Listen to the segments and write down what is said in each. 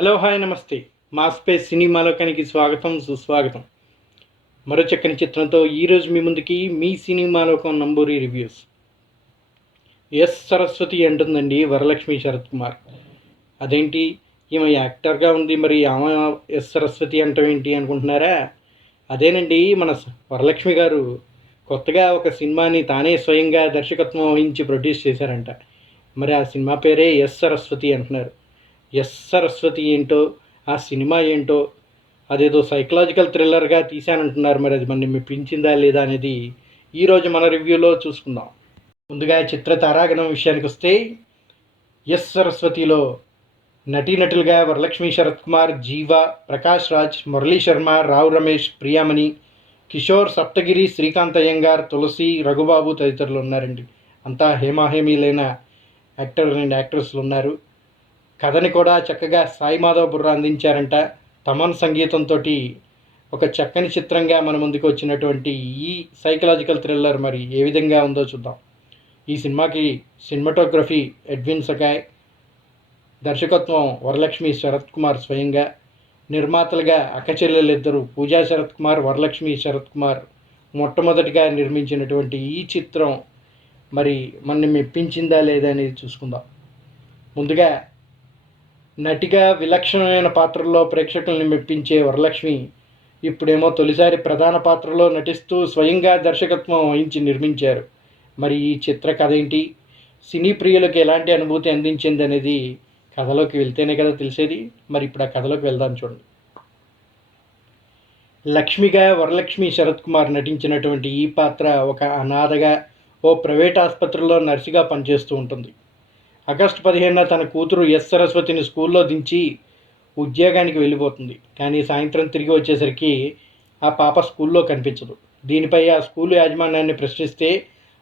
Hello hi నమస్తే. మా space సినిమాలోకానికి స్వాగతం సుస్వాగతం. మరో చక్కని చిత్రంతో ఈరోజు మీ ముందుకి మీ సినిమాలోకం నంబూరి రివ్యూస్. ఎస్ సరస్వతి అంటుందండి వరలక్ష్మి శరత్ కుమార్. అదేంటి ఈమె యాక్టర్గా ఉంది, మరి ఆమె ఎస్ సరస్వతి అంటాం ఏంటి అనుకుంటున్నారా? అదేనండి మన వరలక్ష్మి గారు కొత్తగా ఒక సినిమాని తానే స్వయంగా దర్శకత్వం వహించి ప్రొడ్యూస్ చేశారంట. మరి ఆ సినిమా పేరే ఎస్ సరస్వతి అంటున్నారు. ఎస్ సరస్వతి ఏంటో, ఆ సినిమా ఏంటో, అదేదో సైకలాజికల్ థ్రిల్లర్గా తీశానంటున్నారు. మరి అది మన మెప్పించిందా లేదా అనేది ఈరోజు మన రివ్యూలో చూసుకుందాం. ముందుగా చిత్ర తారాగణం విషయానికి వస్తే, ఎస్ సరస్వతిలో నటీనటులుగా వరలక్ష్మి శరత్ కుమార్, జీవా, ప్రకాష్ రాజ్, మురళీ శర్మ, రావు రమేష్, ప్రియామణి, కిషోర్, సప్తగిరి, శ్రీకాంత్ అయ్యంగార్, తులసి, రఘుబాబు తదితరులు ఉన్నారండి. అంతా హేమాహేమీలైన యాక్టర్ అండ్ యాక్ట్రెస్లు ఉన్నారు. కథని కూడా చక్కగా సాయి మాధవ్ బుర్ర అందించారంట. తమన్ సంగీతంతో ఒక చక్కని చిత్రంగా మన ముందుకు వచ్చినటువంటి ఈ సైకలాజికల్ థ్రిల్లర్ మరి ఏ విధంగా ఉందో చూద్దాం. ఈ సినిమాకి సినిమాటోగ్రఫీ ఎడ్విన్ సకాయ్, దర్శకత్వం వరలక్ష్మి శరత్ కుమార్ స్వయంగా, నిర్మాతలుగా అక్కచెల్లెలిద్దరు పూజా శరత్ కుమార్, వరలక్ష్మి శరత్ కుమార్ మొట్టమొదటిగా నిర్మించినటువంటి ఈ చిత్రం మరి మనని మెప్పించిందా లేదా అనేది చూసుకుందాం. ముందుగా నటిగా విలక్షణమైన పాత్రల్లో ప్రేక్షకుల్ని మెప్పించే వరలక్ష్మి ఇప్పుడేమో తొలిసారి ప్రధాన పాత్రలో నటిస్తూ స్వయంగా దర్శకత్వం వహించి నిర్మించారు. మరి ఈ చిత్ర కథ ఏంటి, సినీ ప్రియులకు ఎలాంటి అనుభూతి అందించింది అనేది కథలోకి వెళ్తేనే కదా తెలిసేది. మరి ఇప్పుడు ఆ కథలోకి వెళ్దాం చూడండి. లక్ష్మిగా వరలక్ష్మి శరత్ కుమార్ నటించినటువంటి ఈ పాత్ర ఒక అనాథగా ఓ ప్రైవేట్ ఆసుపత్రిలో నర్సుగా పనిచేస్తూ ఉంటుంది. ఆగస్టు 15న తన కూతురు ఎస్ సరస్వతిని స్కూల్లో దించి ఉద్యోగానికి వెళ్ళిపోతుంది. కానీ సాయంత్రం తిరిగి వచ్చేసరికి ఆ పాప స్కూల్లో కనిపించదు. దీనిపై ఆ స్కూలు యాజమాన్యాన్ని ప్రశ్నిస్తే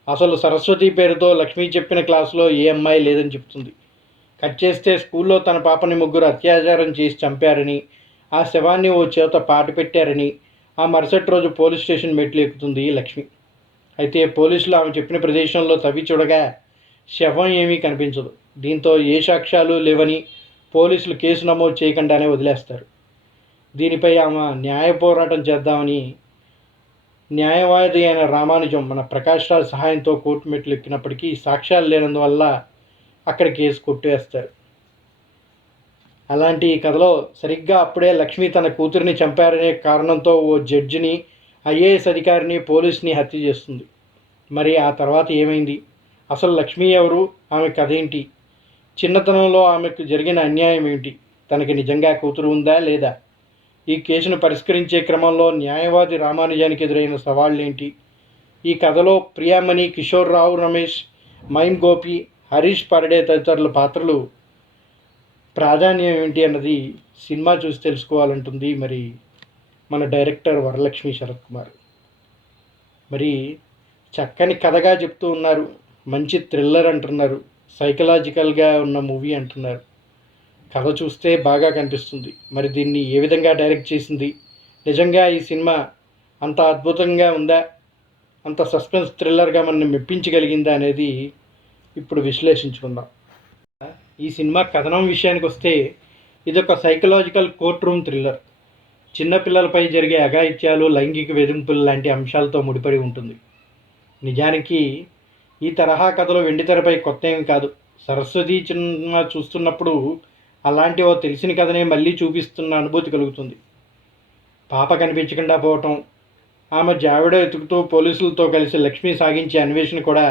అసలు సరస్వతి పేరుతో లక్ష్మి చెప్పిన క్లాసులో ఏ అమ్మాయి లేదని చెప్తుంది. కట్ చేస్తే స్కూల్లో తన పాపని ముగ్గురు అత్యాచారం చేసి చంపారని, ఆ శవాన్ని ఓ చేత పాటి పెట్టారని ఆ మరుసటి రోజు పోలీస్ స్టేషన్ మెట్లు ఎక్కుతుంది లక్ష్మి. అయితే పోలీసులు ఆమె చెప్పిన ప్రదేశంలో తవ్వి చూడగా శవం ఏమీ కనిపించదు. దీంతో ఏ సాక్ష్యాలు లేవని పోలీసులు కేసు నమోదు చేయకుండానే వదిలేస్తారు. దీనిపై ఆమె న్యాయ పోరాటం చేద్దామని న్యాయవాది అయిన రామానుజం మన ప్రకాష్ రాజ్ సహాయంతో కోర్టు మెట్లు ఎక్కినప్పటికీ సాక్ష్యాలు లేనందువల్ల అక్కడ కేసు కొట్టివేస్తారు. అలాంటి కథలో సరిగ్గా అప్పుడే లక్ష్మి తన కూతురిని చంపారనే కారణంతో ఓ జడ్జిని, ఐఏఎస్ అధికారిని, పోలీసుని హత్య చేస్తుంది. మరి ఆ తర్వాత ఏమైంది, అసలు లక్ష్మి ఎవరు, ఆమె కథ ఏంటి, చిన్నతనంలో ఆమెకు జరిగిన అన్యాయం ఏమిటి, తనకి నిజంగా కూతురు ఉందా లేదా, ఈ కేసును పరిష్కరించే క్రమంలో న్యాయవాది రామానుజానికి ఎదురైన సవాళ్ళేంటి, ఈ కథలో ప్రియామణి, కిషోర్, రావు రమేష్, మైమ్ గోపి, హరీష్ పరడే తదితరుల పాత్రలు ప్రాధాన్యం ఏంటి అన్నది సినిమా చూసి తెలుసుకోవాలంటుంది మరి మన డైరెక్టర్ వరలక్ష్మి శరత్ కుమార్. మరి చక్కని కథగా చెప్తూ ఉన్నారు, మంచి థ్రిల్లర్ అంటున్నారు, సైకలాజికల్గా ఉన్న మూవీ అంటున్నారు. కథ చూస్తే బాగా కనిపిస్తుంది. మరి దీన్ని ఏ విధంగా డైరెక్ట్ చేసింది, నిజంగా ఈ సినిమా అంత అద్భుతంగా ఉందా, అంత సస్పెన్స్ థ్రిల్లర్గా మనల్ని మెప్పించగలిగిందా అనేది ఇప్పుడు విశ్లేషించుకుందాం. ఈ సినిమా కథనం విషయానికి వస్తే ఇదొక సైకలాజికల్ కోర్ట్ రూమ్ థ్రిల్లర్. చిన్నపిల్లలపై జరిగే అఘాయిత్యాలు, లైంగిక వేధింపులు లాంటి అంశాలతో ముడిపడి ఉంటుంది. నిజానికి ఈ తరహా కథలు వెండితెరపై కొత్త ఏమి కాదు. సరస్వతి సినిమా చూస్తున్నప్పుడు అలాంటి ఓ తెలిసిన కథనే మళ్ళీ చూపిస్తున్న అనుభూతి కలుగుతుంది. పాప కనిపించకుండా పోవటం, ఆమె జావిడ ఎతుకుతూ పోలీసులతో కలిసి లక్ష్మి సాగించే అన్వేషణ కూడా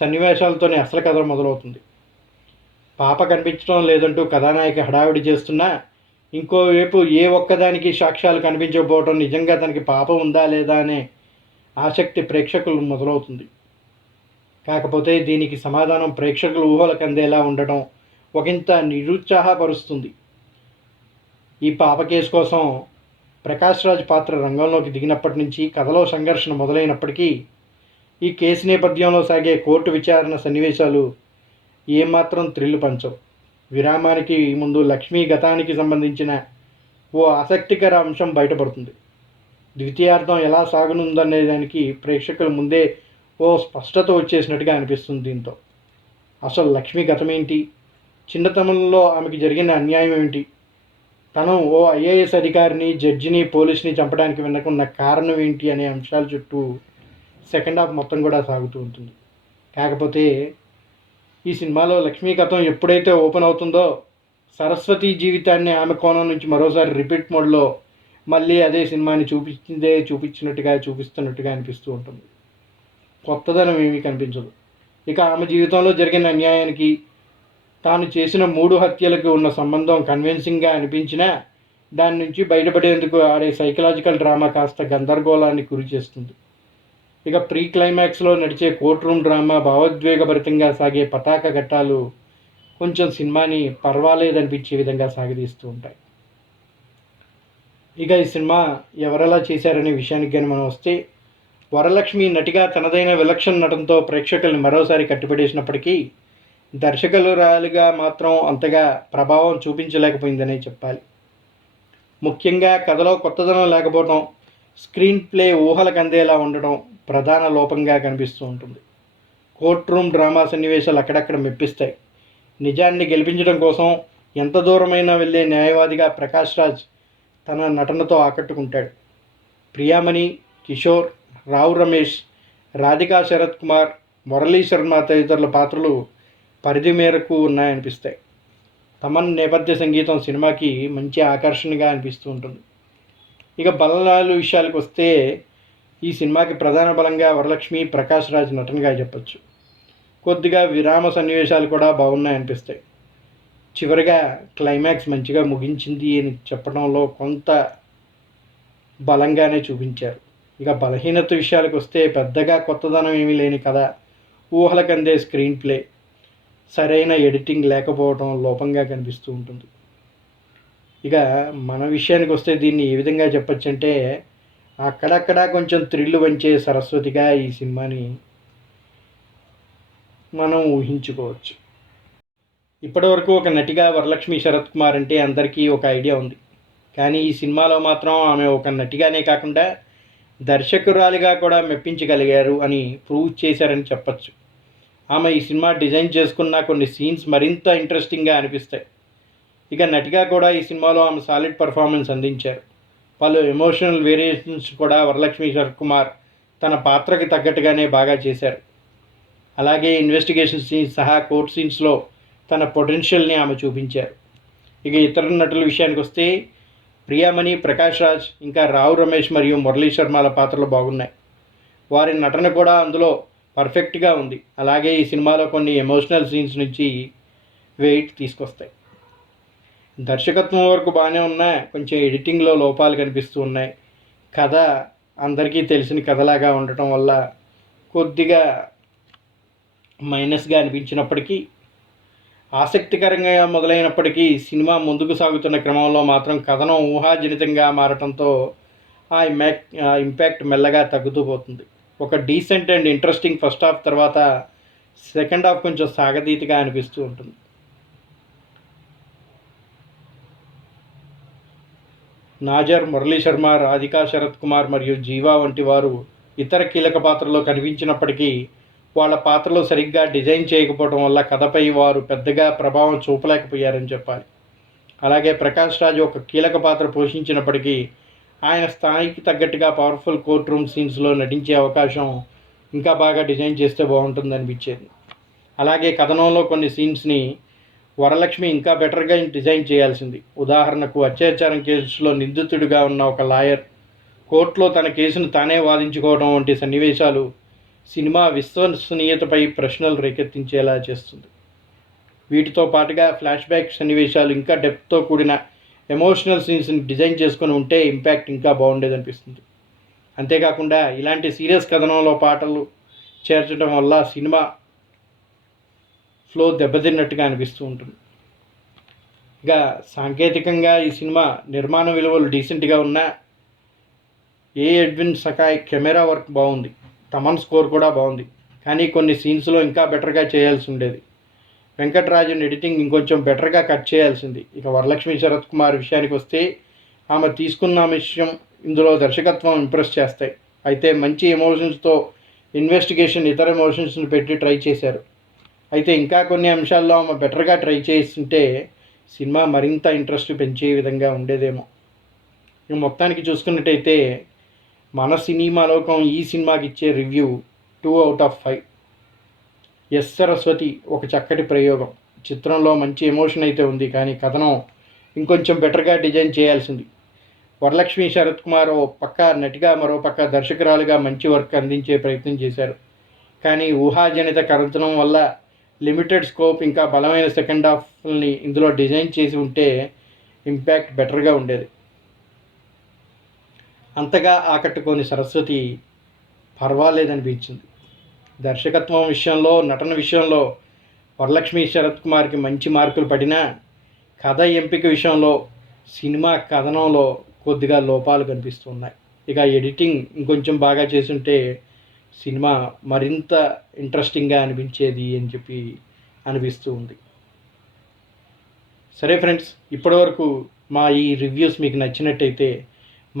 సన్నివేశాలతోనే అసలు కథ మొదలవుతుంది. పాప కనిపించడం లేదంటూ కథానాయక హడావిడి చేస్తున్నా ఇంకోవైపు ఏ ఒక్కదానికి సాక్ష్యాలు కనిపించకపోవటం, నిజంగా తనకి పాప ఉందా లేదా అనే ఆసక్తి ప్రేక్షకులు మొదలవుతుంది. కాకపోతే దీనికి సమాధానం ప్రేక్షకులు ఊహలకు అందేలా ఉండటం ఒకంత నిరుత్సాహపరుస్తుంది. ఈ పాప కేసు కోసం ప్రకాష్ రాజ్ పాత్ర రంగంలోకి దిగినప్పటి నుంచి కథలో సంఘర్షణ మొదలైనప్పటికీ ఈ కేసు నేపథ్యంలో సాగే కోర్టు విచారణ సన్నివేశాలు ఏమాత్రం థ్రిల్ పంచవు. విరామానికి ముందు లక్ష్మి గతానికి సంబంధించిన ఓ ఆసక్తికర అంశం బయటపడుతుంది. ద్వితీయార్థం ఎలా సాగనుందనే దానికి ప్రేక్షకుల ముందే ఓ స్పష్టత వచ్చేసినట్టుగా అనిపిస్తుంది. దీంతో అసలు లక్ష్మి గతమేంటి, చిన్నతనంలో ఆమెకి జరిగిన అన్యాయం ఏమిటి, తను ఓ ఐఏఎస్ అధికారిని, జడ్జిని, పోలీస్ని చంపడానికి వెనుకున్న కారణం ఏంటి అనే అంశాల చుట్టూ సెకండ్ హాఫ్ మొత్తం కూడా సాగుతూ ఉంటుంది. కాకపోతే ఈ సినిమాలో లక్ష్మీ కథం ఎప్పుడైతే ఓపెన్ అవుతుందో సరస్వతి జీవితాన్ని ఆమె కోణం నుంచి మరోసారి రిపీట్ మోడ్లో మళ్ళీ అదే సినిమాని చూపిస్తున్నట్టుగా అనిపిస్తూ ఉంటుంది. కొత్తదనం ఏమీ కనిపించదు. ఇక ఆమె జీవితంలో జరిగిన అన్యాయానికి, తాను చేసిన 3 హత్యలకు ఉన్న సంబంధం కన్విన్సింగ్గా అనిపించినా దాని నుంచి బయటపడేందుకు ఆడే సైకలాజికల్ డ్రామా కాస్త గందరగోళాన్ని గురి చేస్తుంది. ఇక ప్రీ క్లైమాక్స్లో నడిచే కోర్ట్ రూమ్ డ్రామా, భావోద్వేగభరితంగా సాగే పతాక ఘట్టాలు కొంచెం సినిమాని పర్వాలేదనిపించే విధంగా సాగదీస్తూ ఉంటాయి. ఇక ఈ సినిమా ఎవరెలా చేశారనే విషయానికి కానీ మనం వస్తే, వరలక్ష్మి నటిగా తనదైన విలక్షణ నటనతో ప్రేక్షకుల్ని మరోసారి కట్టిపడేసినప్పటికీ దర్శకులురాలిగా మాత్రం అంతగా ప్రభావం చూపించలేకపోయిందనే చెప్పాలి. ముఖ్యంగా కథలో కొత్తదనం లేకపోవడం, స్క్రీన్ ప్లే ఊహలకు అందేలా ఉండడం ప్రధాన లోపంగా కనిపిస్తూ ఉంటుంది. కోర్ట్ రూమ్ డ్రామా సన్నివేశాలు అక్కడక్కడ మెప్పిస్తాయి. నిజాన్ని గెలిపించడం కోసం ఎంత దూరమైనా వెళ్ళే న్యాయవాదిగా ప్రకాష్ రాజ్ తన నటనతో ఆకట్టుకుంటాడు. ప్రియామణి, కిషోర్, రావు రమేష్, రాధికా శరత్ కుమార్, మురళీ శర్మ తదితరుల పాత్రలు పరిధి మేరకు ఉన్నాయనిపిస్తాయి. తమన్ నేపథ్య సంగీతం సినిమాకి మంచి ఆకర్షణగా అనిపిస్తూ ఉంటుంది. ఇక బలాలు విషయాలకు వస్తే ఈ సినిమాకి ప్రధాన బలంగా వరలక్ష్మి, ప్రకాష్ రాజ్ నటనగా చెప్పచ్చు. కొద్దిగా విరామ సన్నివేశాలు కూడా బాగున్నాయనిపిస్తాయి. చివరిగా క్లైమాక్స్ మంచిగా ముగించింది అని చెప్పడంలో కొంత బలంగానే చూపించారు. ఇక బలహీనత విషయాలకు వస్తే పెద్దగా కొత్తదనం ఏమీ లేని కథ, ఊహలకందే స్క్రీన్ ప్లే, సరైన ఎడిటింగ్ లేకపోవడం లోపంగా కనిపిస్తూ ఉంటుంది. ఇక మన విషయానికి వస్తే దీన్ని ఏ విధంగా చెప్పచ్చు అంటే, అక్కడక్కడ కొంచెం థ్రిల్ వంచే సరస్వతిగా ఈ సినిమాని మనం ఊహించుకోవచ్చు. ఇప్పటివరకు ఒక నటిగా వరలక్ష్మి శరత్ కుమార్ అంటే అందరికీ ఒక ఐడియా ఉంది. కానీ ఈ సినిమాలో మాత్రం ఆమె ఒక నటిగానే కాకుండా దర్శకురాలిగా కూడా మెప్పించగలిగారు అని ప్రూవ్ చేశారని చెప్పచ్చు. ఆమె ఈ సినిమా డిజైన్ చేసుకున్న కొన్ని సీన్స్ మరింత ఇంట్రెస్టింగ్గా అనిపిస్తాయి. ఇక నటిగా కూడా ఈ సినిమాలో ఆమె సాలిడ్ పర్ఫార్మెన్స్ అందించారు. పలు ఎమోషనల్ వేరియేషన్స్ కూడా వరలక్ష్మి శరత్ కుమార్ తన పాత్రకి తగ్గట్టుగానే బాగా చేశారు. అలాగే ఇన్వెస్టిగేషన్ సీన్స్ సహా కోర్ట్ సీన్స్లో తన పొటెన్షియల్ని ఆమె చూపించారు. ఇక ఇతర నటుల విషయానికి వస్తే ప్రియామణి, ప్రకాష్ రాజ్, ఇంకా రావు రమేష్ మరియు మురళీ శర్మల పాత్రలు బాగున్నాయి. వారి నటన కూడా అందులో పర్ఫెక్ట్గా ఉంది. అలాగే ఈ సినిమాలో కొన్ని ఎమోషనల్ సీన్స్ నుంచి వెయిట్ తీసుకొస్తాయి. దర్శకత్వం వరకు బాగానే ఉన్నా కొంచెం ఎడిటింగ్లో లోపాలు కనిపిస్తూ ఉన్నాయి. కథ అందరికీ తెలిసిన కథలాగా ఉండటం వల్ల కొద్దిగా మైనస్గా అనిపించినప్పటికీ, ఆసక్తికరంగా మొదలైనప్పటికీ సినిమా ముందుకు సాగుతున్న క్రమంలో మాత్రం కథనం ఊహాజనితంగా మారటంతో ఆ ఇంపాక్ట్ మెల్లగా తగ్గుతూ పోతుంది. ఒక decent and interesting first half తర్వాత సెకండ్ హాఫ్ కొంచెం సాగతీతగా అనిపిస్తూ ఉంటుంది. నాజర్, మురళీ శర్మ, రాధికా శరత్ కుమార్ మరియు జీవా వంటి వారు ఇతర కీలక పాత్రలో కనిపించినప్పటికీ వాళ్ళ పాత్రలు సరిగ్గా డిజైన్ చేయకపోవడం వల్ల కథపై వారు పెద్దగా ప్రభావం చూపలేకపోయారని చెప్పాలి. అలాగే ప్రకాష్ రాజ్ ఒక కీలక పాత్ర పోషించినప్పటికీ ఆయన స్థాయికి తగ్గట్టుగా పవర్ఫుల్ కోర్ట్ రూమ్ సీన్స్లో నటించే అవకాశం ఇంకా బాగా డిజైన్ చేస్తే బాగుంటుంది అనిపించేది. అలాగే కథనంలో కొన్ని సీన్స్ని వరలక్ష్మి ఇంకా బెటర్గా డిజైన్ చేయాల్సింది. ఉదాహరణకు అత్యాచారం కేసులో నిందితుడిగా ఉన్న ఒక లాయర్ కోర్టులో తన కేసును తానే వాదించుకోవడం వంటి సన్నివేశాలు సినిమా విశ్వసనీయతపై ప్రశ్నలు రేకెత్తించేలా చేస్తుంది. వీటితో పాటుగా ఫ్లాష్ బ్యాక్ సన్నివేశాలు ఇంకా డెప్త్తో కూడిన ఎమోషనల్ సీన్స్ని డిజైన్ చేసుకొని ఉంటే ఇంపాక్ట్ ఇంకా బాగుండేదనిపిస్తుంది. అంతేకాకుండా ఇలాంటి సీరియస్ కథనంలో పాటలు చేర్చడం వల్ల సినిమా ఫ్లో దెబ్బతిన్నట్టుగా అనిపిస్తూ ఉంటుంది. ఇక సాంకేతికంగా ఈ సినిమా నిర్మాణ విలువలు డీసెంట్గా ఉన్నా ఎడ్విన్ సకాయ్ కెమెరా వర్క్ బాగుంది, తమన్ స్కోర్ కూడా బాగుంది. కానీ కొన్ని సీన్స్లో ఇంకా బెటర్గా చేయాల్సి ఉండేది. వెంకటరాజన్ ఎడిటింగ్ ఇంకొంచెం బెటర్గా కట్ చేయాల్సింది. ఇక వరలక్ష్మి శరత్ కుమార్ విషయానికి వస్తే ఆమె తీసుకున్న విషయం ఇందులో దర్శకత్వం ఇంప్రెస్ చేస్తాయి. అయితే మంచి ఎమోషన్స్తో ఇన్వెస్టిగేషన్, ఇతర ఎమోషన్స్ని పెట్టి ట్రై చేశారు. అయితే ఇంకా కొన్ని అంశాల్లో ఆమె బెటర్గా ట్రై చేస్తుంటే సినిమా మరింత ఇంట్రెస్ట్ పెంచే విధంగా ఉండేదేమో. ఇక మొత్తానికి చూసుకున్నట్టయితే మన సినిమా లోకం ఈ సినిమాకి ఇచ్చే రివ్యూ 2/5. ఎస్ సరస్వతి ఒక చక్కటి ప్రయోగం. చిత్రంలో మంచి ఎమోషన్ అయితే ఉంది, కానీ కథనం ఇంకొంచెం బెటర్గా డిజైన్ చేయాల్సింది. వరలక్ష్మి శరత్ కుమార్ ఓ పక్క నటిగా మరో పక్క దర్శకురాలుగా మంచి వర్క్ అందించే ప్రయత్నం చేశారు. కానీ ఊహాజనిత కథనం వల్ల లిమిటెడ్ స్కోప్, ఇంకా బలమైన సెకండ్ హాఫ్ని ఇందులో డిజైన్ చేసి ఉంటే ఇంపాక్ట్ బెటర్గా ఉండేది. అంతగా ఆకట్టుకోని సరస్వతి పర్వాలేదనిపించింది. దర్శకత్వం విషయంలో, నటన విషయంలో వరలక్ష్మి శరత్ కుమార్కి మంచి మార్కులు పడినా కథ ఎంపిక విషయంలో, సినిమా కథనంలో కొద్దిగా లోపాలు కనిపిస్తున్నాయి. ఇక ఎడిటింగ్ ఇంకొంచెం బాగా చేసుంటే సినిమా మరింత ఇంట్రెస్టింగ్గా అనిపించేది అని చెప్పి అనిపిస్తూ ఉంది. సరే ఫ్రెండ్స్, ఇప్పటివరకు మా ఈ రివ్యూస్ మీకు నచ్చినట్టయితే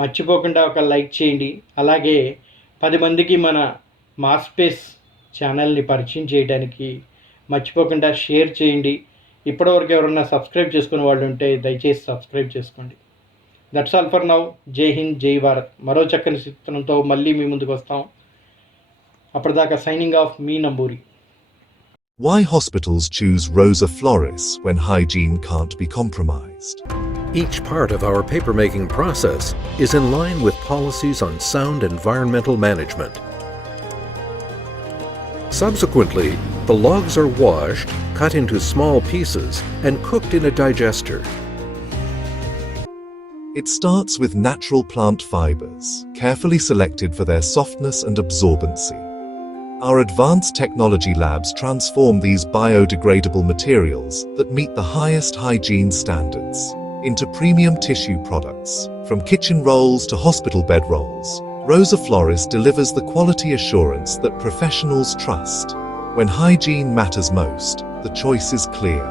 మర్చిపోకుండా ఒక లైక్ చేయండి. అలాగే 10 మందికి మన మాస్పేస్ ఛానల్ని పరిచయం చేయడానికి మర్చిపోకుండా షేర్ చేయండి. ఇప్పటివరకు ఎవరన్నా సబ్స్క్రైబ్ చేసుకునే వాళ్ళు ఉంటే దయచేసి సబ్స్క్రైబ్ చేసుకోండి. That's all for now. జై హింద్, జై భారత్. మరో చక్కని చిత్రంతో మళ్ళీ మీ ముందుకు వస్తాం. అప్పటిదాకా signing off, me Namburi. Why hospitals choose Rosa Flores when hygiene can't be compromised. Each part of our papermaking process is in line with policies on sound environmental management. Subsequently, the logs are washed, cut into small pieces, and cooked in a digester. It starts with natural plant fibers, carefully selected for their softness and absorbency. Our advanced technology labs transform these biodegradable materials that meet the highest hygiene standards into premium tissue products. From kitchen rolls to hospital bed rolls, Rosa Flores delivers the quality assurance that professionals trust. When hygiene matters most, the choice is clear.